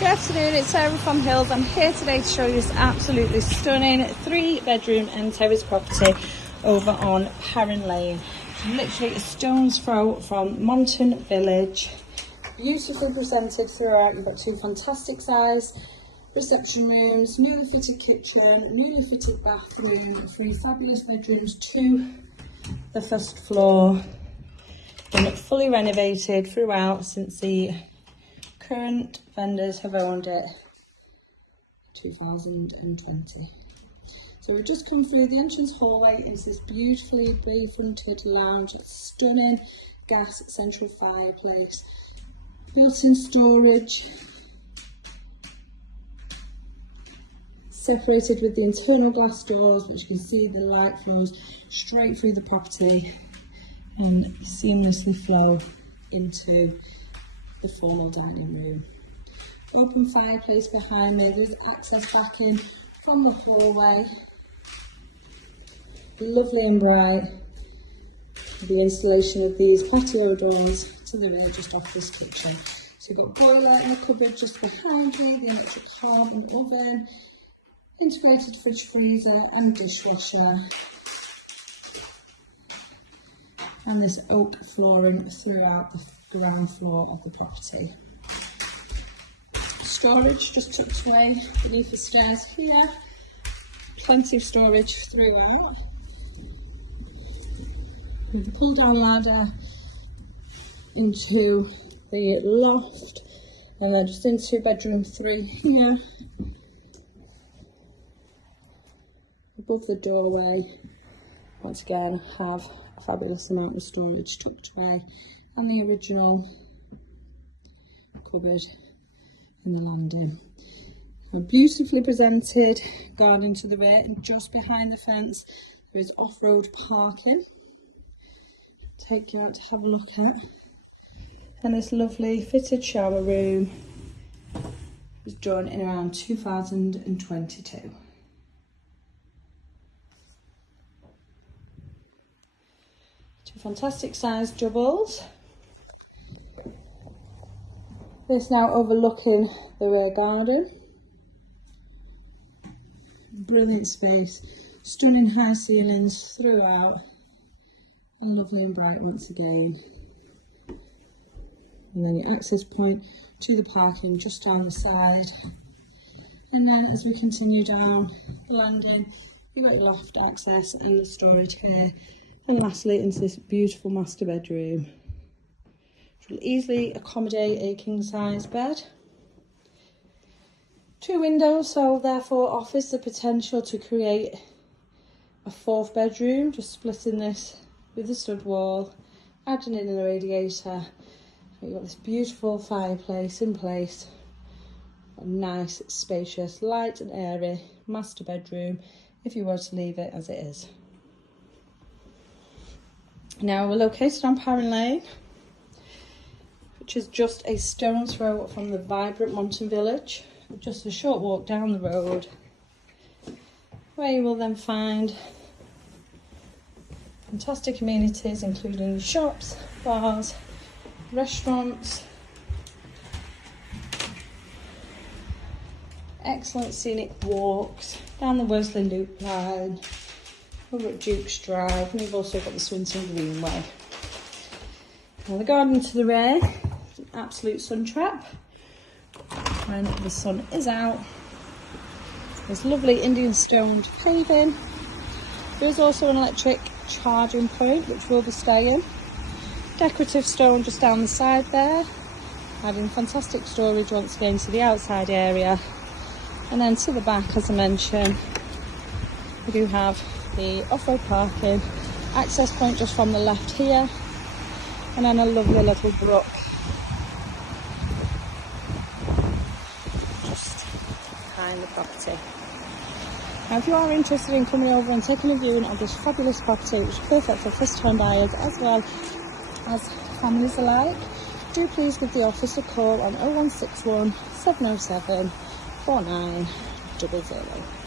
Good afternoon, it's Sarah from Hills. I'm here today to show you this absolutely stunning 3-bedroom and terrace property over on Parrin Lane. Literally a stone's throw from Monton Village. Beautifully presented throughout. You've got 2 fantastic size reception rooms, newly fitted kitchen, newly fitted bathroom, 3 fabulous bedrooms to the first floor. Been fully renovated throughout since the current vendors have owned it 2020. So we've just come through the entrance hallway into this beautifully bay-fronted lounge, stunning gas central fireplace, built-in storage, separated with the internal glass doors, which you can see the light flows straight through the property and seamlessly flow into the formal dining room. Open fireplace behind me, there's access back in from the hallway. Lovely and bright. The installation of these patio doors to the rear just off this kitchen. So you've got boiler in the cupboard just behind me, the electric hob and oven, integrated fridge freezer and dishwasher. And this oak flooring throughout the ground floor of the property. Storage just tucked away beneath the stairs here. Plenty of storage throughout. With the pull down ladder into the loft and then just into bedroom 3 here. Above the doorway, once again, have a fabulous amount of storage tucked away, and the original cupboard in the landing. A beautifully presented garden to the rear, and just behind the fence there is off-road parking. Take you out to have a look at. And this lovely fitted shower room was done in around 2022. Fantastic sized doubles. This now overlooking the rear garden. Brilliant space, stunning high ceilings throughout, and lovely and bright once again. And then your access point to the parking just down the side. And then as we continue down the landing, you've got your loft access and the storage here. And lastly, into this beautiful master bedroom, which will easily accommodate a king-size bed. 2 windows, so therefore offers the potential to create a 4th bedroom, just splitting this with the stud wall, adding in a radiator. You've got this beautiful fireplace in place. A nice, spacious, light and airy master bedroom if you were to leave it as it is. Now we're located on Parrin Lane, which is just a stone's throw from the vibrant Monton Village, just a short walk down the road, where you will then find fantastic amenities including shops, bars, restaurants, excellent scenic walks down the Worsley Loop line, over at Duke's Drive, and you've also got the Swinton Greenway. Now the garden to the rear is an absolute sun trap when the sun is out. There's lovely Indian stoned paving. There is also an electric charging point which will be staying. Decorative stone just down the side there, adding fantastic storage once again to the outside area. And then to the back, as I mentioned, we do have the off-road parking, access point just from the left here, and then a lovely little brook just behind the property. Now if you are interested in coming over and taking a viewing of this fabulous property, which is perfect for first time buyers as well as families alike, do please give the office a call on 0161 707 4900.